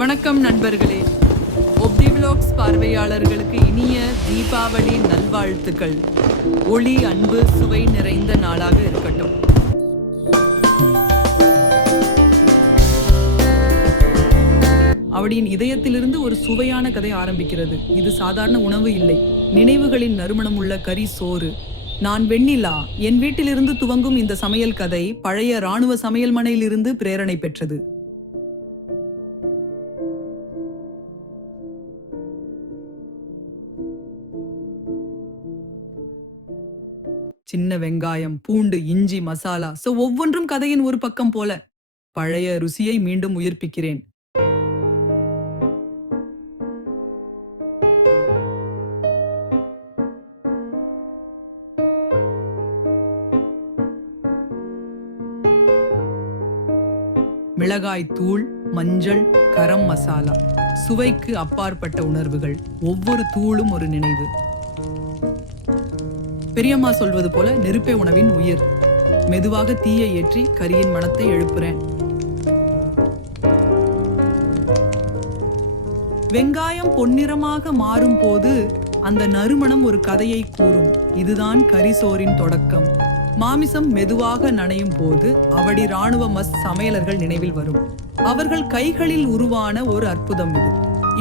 வணக்கம் நண்பர்களே. ஒப்டி விலாக்ஸ் பார்வையாளர்களுக்கு இனிய தீபாவளி நல்வாழ்த்துக்கள். ஒளி, அன்பு, சுவை நிறைந்த நாளாக இருக்கட்டும். அவளின் இதயத்திலிருந்து ஒரு சுவையான கதை ஆரம்பிக்கிறது. இது சாதாரண உணவு இல்லை, நினைவுகளின் நறுமணம் உள்ள கறி சோறு. நான் வெண்ணிலா. என் வீட்டிலிருந்து துவங்கும் இந்த சமையல் கதை பழைய இராணுவ சமையல் மனையிலிருந்து பிரேரணை பெற்றது. சின்ன வெங்காயம், பூண்டு, இஞ்சி, மசாலா, ஒவ்வொன்றும் கதையின் ஒரு பக்கம் போல. பழைய ருசியை மீண்டும் உயிர்ப்பிக்கிறேன். மிளகாய் தூள், மஞ்சள், கரம் மசாலா, சுவைக்கு அப்பாற்பட்ட உணர்வுகள். ஒவ்வொரு தூளும் ஒரு நினைவு. பெரியம்மா சொல்வது போல நெருப்பே உணவின் உயிர். மெதுவாக தீயை ஏற்றி கரியின் மணத்தை எழுப்புறேன். வெங்காயம் பொன்னிறமாக மாறும் போது அந்த நறுமணம் ஒரு கதையை கூறும். இதுதான் கரிசோரின் தொடக்கம். மாமிசம் மெதுவாக நனையும் போது அவடி இராணுவ சமையலர்கள் நினைவில் வரும். அவர்கள் கைகளில் உருவான ஒரு அற்புதம் இது.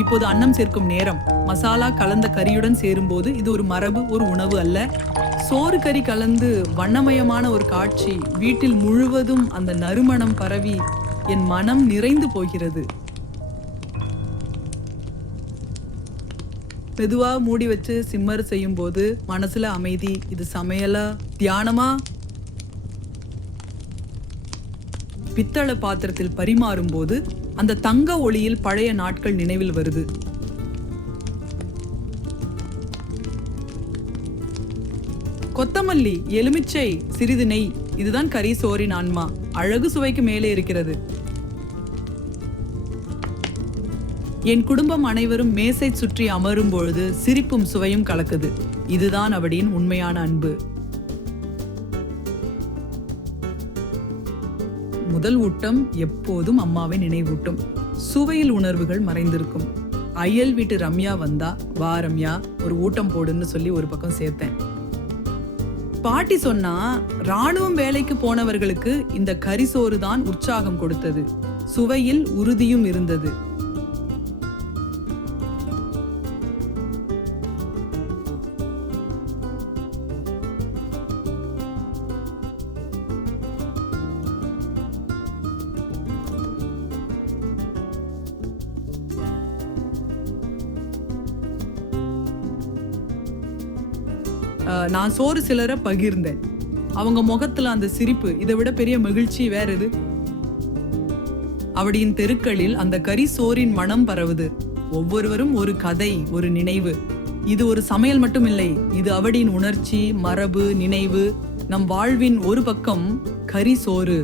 இப்போது அன்னம் சேர்க்கும் நேரம். மசாலா கலந்த கரியுடன் சேரும்போது இது ஒரு மரபு, ஒரு உணவு அல்ல. சோறு கறி கலந்து வண்ணமயமான ஒரு காட்சி. வீட்டில் முழுவதும் அந்த நறுமணம் பரவி என் மனம் நிறைந்து போகிறது. மெதுவா மூடி வச்சு சிம்மர் செய்யும் போது மனசுல அமைதி. இது சமையலா, தியானமா? பித்தளை பாத்திரத்தில் பரிமாறும் போது அந்த தங்க ஒளியில் பழைய நாட்கள் நினைவில் வருது. கொத்தமல்லி, எலுமிச்சை, சிறிது நெய். இதுதான் கறி சோரின் ஆன்மா. அழகு சுவைக்கு மேலே இருக்கிறது. என் குடும்பம் அனைவரும் மேசை சுற்றி அமரும் பொழுது சிரிப்பும் சுவையும் கலக்குது. இதுதான் அவடியின் உண்மையான அன்பு. முதல் ஊட்டம் எப்போதும் அம்மாவை நினைவூட்டும். சுவையில் உணர்வுகள் மறைந்திருக்கும். அயல் வீட்டு ரம்யா வந்தா, வா ரம்யா, ஒரு ஊட்டம் போடுன்னு சொல்லி ஒரு பக்கம் சேர்த்தேன். பாட்டி சொன்னா, ராணுவம் வேலைக்கு போனவர்களுக்கு இந்த கரிசோறு தான் உற்சாகம் கொடுத்தது. சுவையில் உறுதியும் இருந்தது. நான் சோறு சிலரை பகிர்ந்தேன். அவங்க முகத்துல அந்த சிரிப்பு, இதை விட பெரிய மகிழ்ச்சி வேற எது? அவடியின் தெருக்களில் அந்த கறி சோரின் மனம் பரவுது. ஒவ்வொருவரும் ஒரு கதை, ஒரு நினைவு. இது ஒரு சமையல் மட்டும் இல்லை, இது அவடியின் உணர்ச்சி, மரபு, நினைவு. நம் வாழ்வின் ஒரு பக்கம் கறி சோறு.